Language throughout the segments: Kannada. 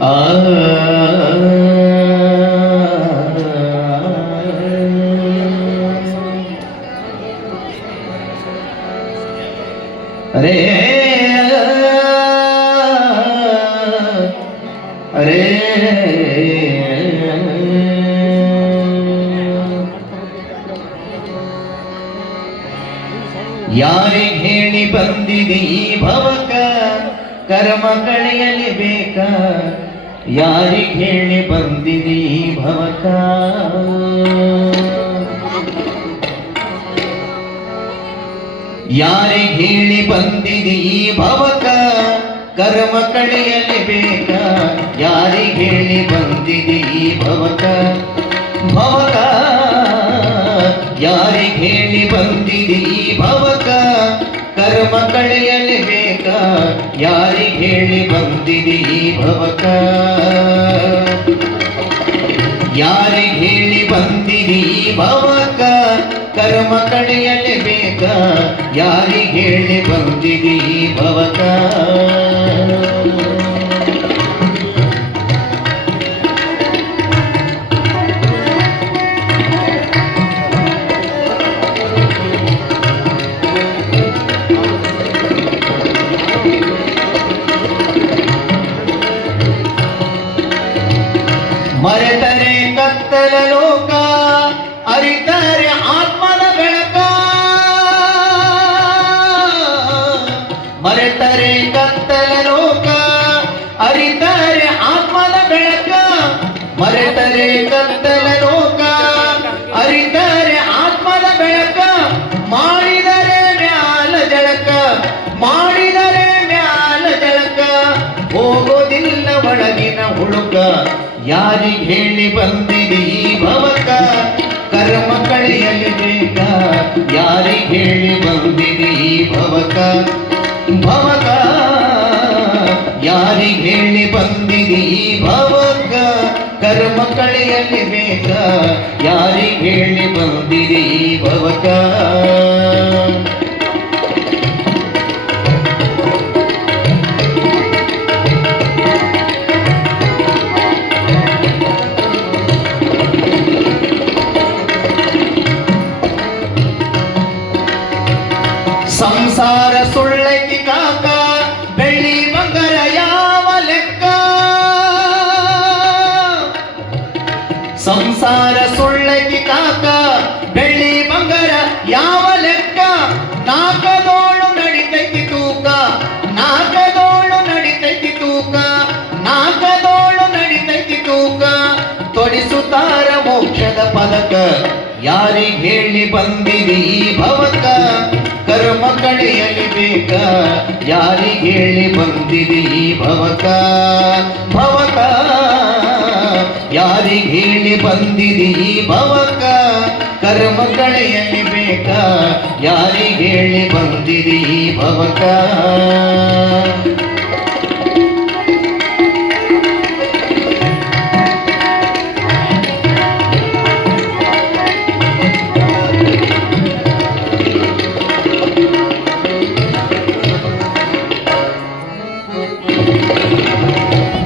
ಆ ಅರೆ ಅರೆ ಯಾರಿಗೆ ಹೇಳಿ ಬಂದಿದೆ ಈ ಭವಕ ಕರ್ಮ ಕಳೆಯಲಿ ಬೇಕ ಯಾರಿಗೆ ಹೇಳಿ ಬಂದಿದೆ ಈ ಭವಕ ಯಾರಿಗೆ ಹೇಳಿ ಬಂದಿದೆ ಈ ಭವಕ ಕರ್ಮ ಕಳೆಯಲಿ ಬೇಕ ಯಾರಿಗೆ ಹೇಳಿ ಬಂದಿದೆ ಈ ಭವಕ ಭವಕ ಯಾರಿಗೆ ಹೇಳಿ ಬಂದಿದೆ ಈ ಭವಕ ಕರ್ಮ ಕಳೆಯಲಿ ಬೇಕ ಯಾರಿಗೆ ಹೇಳಿ ಬಂದಿದೆ ಈ ಭವಕ ಯಾರಿಗೆ ಹೇಳಿ ಬಂದಿದೆ ಈ ಭವಕ ಕರ್ಮ ಕಳೆಯಲಿ ಬೇಕ ಯಾರಿಗೆ ಹೇಳಿ ಬಂದಿದೆ ಈ ಭವಕ ಮರೆತರೆ ಕತ್ತಲ ಲೋಕ ಅರಿತರೆ ಆತ್ಮದ ಬೆಳಕ ಮರೆತರೆ ಕತ್ತಲ ಲೋಕ ಅರಿತರೆ ಆತ್ಮದ ಬೆಳಕ ಮರೆತರೆ ಕತ್ತಲ ಲೋಕ ಅರಿತರೆ ಆತ್ಮದ ಬೆಳಕ ಮಾಡಿದರೆ ಮ್ಯಾಲ ಜಳಕ ಮಾಡಿದರೆ ಮ್ಯಾಲ ಜಳಕ ಹೋಗೋದಿಲ್ಲ ಒಳಗಿನ ಹುಡುಕ ಯಾರಿಗೆ ಹೇಳಿ ಬಂದಿದೆ ಈ ಭವಕ ಕರ್ಮ ಕಳೆಯಲಿ ಬೇಕ ಯಾರಿಗೆ ಹೇಳಿ ಬಂದಿದೆ ಈ ಭವಕ ಭವಕ ಯಾರಿಗೆ ಹೇಳಿ ಬಂದಿದೆ ಈ ಭವಕ ಕರ್ಮ ಕಳೆಯಲಿ ಬೇಕ ಯಾರಿಗೆ ಹೇಳಿ ಬಂದಿದೆ ಈ ಭವಕ ಸಂಸಾರ ಸುಳ್ಳೈತಿ ಕಾಕ ಬೆಳ್ಳಿ ಬಂಗಾರ ಯಾವ ಲೆಕ್ಕ ಸಂಸಾರ ಸುಳ್ಳೈತಿ ಕಾಕ ಬೆಳ್ಳಿ ಬಂಗಾರ ಯಾವ ಲೆಕ್ಕ ನಾಕದೋಳು ನಡಿತೈತಿ ತೂಕ ನಾಕದೋಳು ನಡಿತೈತಿ ತೂಕ ನಾಕದೋಳು ನಡಿತೈತಿ ತೂಕ ತೊಡಿಸುತ್ತಾರ ಮೋಕ್ಷದ ಪದಕ ಯಾರಿಗೆ ಹೇಳಿ ಬಂದಿದೆ ಈ ಭವಕ ಕರ್ಮ ಕಳೆಯಲಿ ಬೇಕ ಯಾರಿಗೆ ಹೇಳಿ ಬಂದಿದೆ ಈ ಭವಕ ಭವಕ ಯಾರಿಗೆ ಹೇಳಿ ಬಂದಿದೆ ಈ ಭವಕ ಕರ್ಮ ಕಳೆಯಲಿ ಬೇಕ ಯಾರಿಗೆ ಹೇಳಿ ಬಂದಿದೆ ಈ ಭವಕ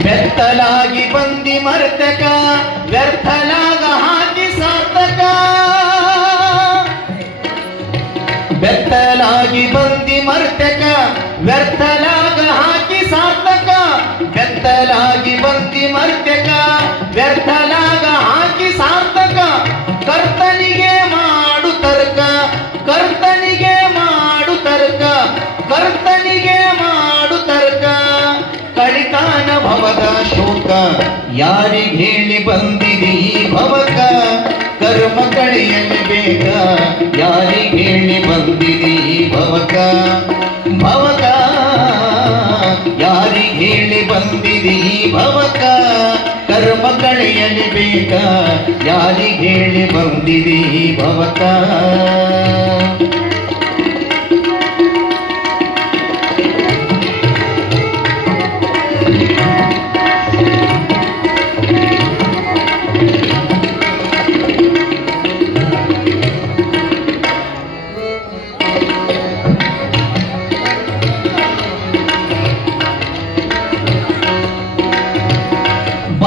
ವ್ಯರ್ಥಲಾಗಿ ಬಂದಿ ಮರ್ತಕ ವ್ಯರ್ಥಲಾಗ ಹಾಕಿ ಸಾರ್ಥಕ ಬೆತ್ತಲಾಗಿ ಬಂದಿ ಮರ್ತಕ ವ್ಯರ್ಥಲಾಗ ಹಾಕಿ ಸಾರ್ಥಕ ಬೆತ್ತಲಾಗಿ ಬಂದಿ ಮರ್ತಕ ವ್ಯರ್ಥಲಾಗ ಹಾಕಿ ಸಾರ್ಥಕ ಕರ್ತನಿಗೆ ಮಾಡು ತರ್ಕ ಕರ್ತನಿಗೆ ಮಾಡು ತರ್ಕ ಕರ್ತನಿಗೆ ಮಾಡು ತರ್ಕ ಕಳಿತಾನ ಭವದ ಶೋಕ ಯಾರಿಗೆ ಹೇಳಿ ಬಂದಿದೆ ಈ ಭವಕ ಕರ್ಮ ಕಳೆಯಲಿ ಬೇಕ ಯಾರಿಗೆ ಹೇಳಿ ಬಂದಿದೆ ಈ ಭವಕ ಭವಕ ಯಾರಿಗೆ ಹೇಳಿ ಬಂದಿದೆ ಈ ಭವಕ ಕರ್ಮ ಕಳೆಯಲಿ ಬೇಕ ಯಾರಿಗೆ ಹೇಳಿ ಬಂದಿದೆ ಈ ಭವಕ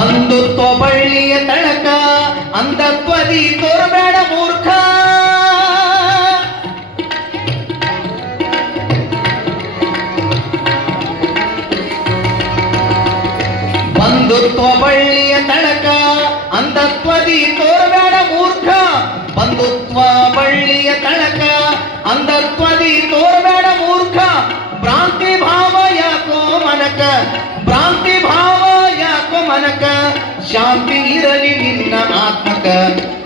ಬಂಧುತ್ವ ಬಳ್ಳಿಯ ತಳಕ ಅಂಧತ್ವದಿ ತೋರಬೇಡ ಮೂರ್ಖ. ಬಂಧುತ್ವ ಬಳ್ಳಿಯ ತಳಕ ಅಂಧತ್ವದಿ ತೋರಬೇಡ ಮೂರ್ಖ. ಬಂಧುತ್ವ ಬಳ್ಳಿಯ ತಳಕ ಅಂಧತ್ವದಿ ತೋರಬೇಡ ಮೂರ್ಖ. ಭ್ರಾಂತಿ ಭಾವ ಯಾಕೋ ಮನಕ, ಭ್ರಾಂತಿ ಭಾವ ಯಾಕೋ ಮನಕ. ಶಾಂತಿ ಇರಲಿ ನಿನ್ನ ಆತ್ಮಕ,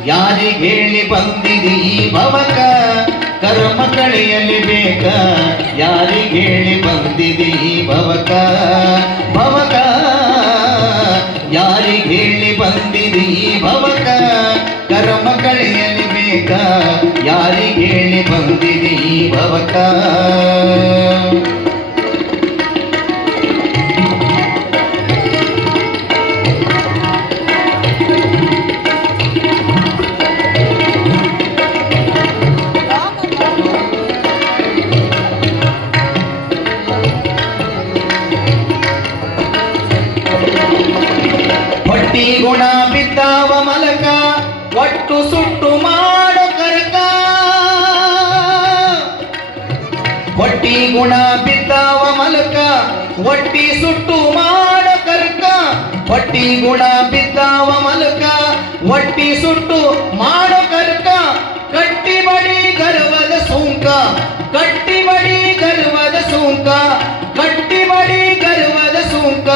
ಯಾರಿಗೇಳಿ ಬಂದಿದಿ ಈ ಭವಕ. ಕರ್ಮ ಕಳೆಯಲಿ ಬೇಕ, ಯಾರಿಗೇಳಿ ಬಂದಿದಿ ಈ ಭವಕ. ಭವಕ ಯಾರಿಗೇಳಿ ಬಂದಿದಿ ಈ ಭವಕ. ಕರ್ಮ ಕಳೆಯಲಿ ಬೇಕ, ಯಾರಿಗೇಳಿ ಬಂದಿದಿ ಈ ಭವಕ. ಹೊಟ್ಟಿ ಗುಣ ಬಿದ್ದಾವ ಮಲಕ, ಒಟ್ಟು ಸುಟ್ಟು ಮಾಡೋ ಕರಕ. ಹೊಟ್ಟಿ ಗುಣ ಬಿದ್ದಾವ ಮಲಕ, ಒಟ್ಟಿ ಸುಟ್ಟು ಮಾಡೋ ಕರ್ಕ. ಹೊಟ್ಟಿ ಗುಣ ಬಿದ್ದಾವ ಮಲಕ, ಒಟ್ಟಿ ಸುಟ್ಟು ಮಾಡೋ ಕರ್ಕ. ಕಟ್ಟಿ ಬಡಿ ಗರ್ವದ ಸೂಂಕ, ಕಟ್ಟಿ ಬಡಿ ಗರ್ವದ ಸೂಂಕ. ಕಟ್ಟಿ ಬಡಿ ಗರ್ವದ ಸೂಂಕ,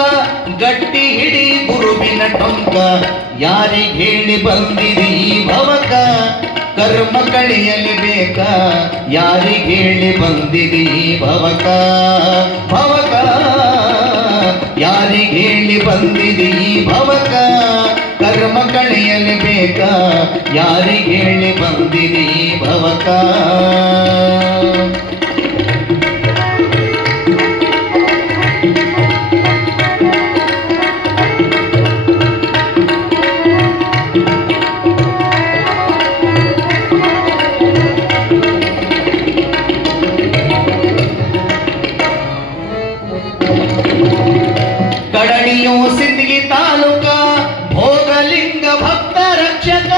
ಗಟ್ಟಿ ಹಿಡಿ ಗುರುವಿನ ಟೊಂಕ. ಯಾರಿಗೇಳಿ ಬಂದಿದಿ ಈ ಭವಕ. ಕರ್ಮ ಕಳೆಯಲಿ ಬೇಕ, ಯಾರಿಗೇಳಿ ಬಂದಿದಿ ಈ ಭವಕ. ಭವಕ ಯಾರಿಗೇಳಿ ಬಂದಿದಿ ಈ ಭವಕ. ಕರ್ಮ ಕಳೆಯಲಿ ಬೇಕ, ಯಾರಿಗೇಳಿ ಬಂದಿದಿ ಈ ಭವಕ. ಕಡಣಿಯು ಸಿಂದಗಿ ತಾಲೂಕ ಭೋಗಲಿಂಗ ಭಕ್ತ ರಕ್ಷಕ.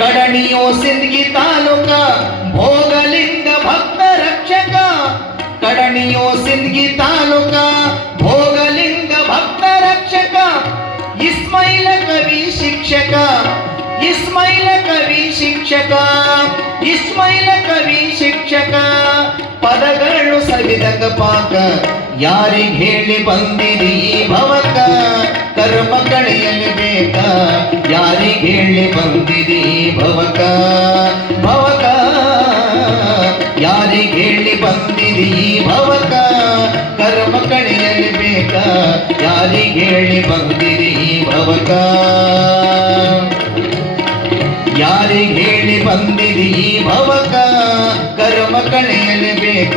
ಕಡಣಿಯು ಸಿಂದಗಿ ತಾಲೂಕ ಭೋಗಲಿಂಗ ಭಕ್ತ ರಕ್ಷಕ. ಕಡಣಿಯು ಸಿಂದಗಿ ತಾಲೂಕ ಭೋಗಲಿಂಗ ಭಕ್ತ ರಕ್ಷಕ. ಇಸ್ಮೈಲ ಕವಿ ಶಿಕ್ಷಕ, ಇಸ್ಮೈಲ ಕವಿ ಶಿಕ್ಷಕ. ಇಸ್ಮೈಲ ಕವಿ ಶಿಕ್ಷಕ. ಪದಗಳು ಸವಿದಂಗ ಪಾಕ, ಯಾರಿಗೇಳಿ ಬಂದಿದಿ ಈ ಭವಕ. ಕರ್ಮ ಕಳೆಯಲಿ ಬೇಕ, ಯಾರಿಗೇಳಿ ಬಂದಿದಿ ಈ ಭವಕ. ಭವಕ ಯಾರಿಗೇಳಿ ಬಂದಿದಿ ಈ ಭವಕ. ಕರ್ಮ ಕಳೆಯಲಿ ಬೇಕ, ಯಾರಿಗೇಳಿ ಬಂದಿದಿ ಈ ಭವಕ. ಯಾರಿಗೇಳಿ ಬಂದಿದಿ ಈ ಭವಕ. ಕರ್ಮ ಕಳೆಯಲಿ ಬೇಕ,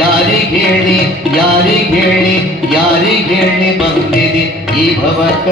ಯಾರಿಗೇಳಿ ಯಾರಿಗೇಳಿ ಯಾರಿಗೇಳಿ ಬಂದಿದಿ ಈ ಭವಕ.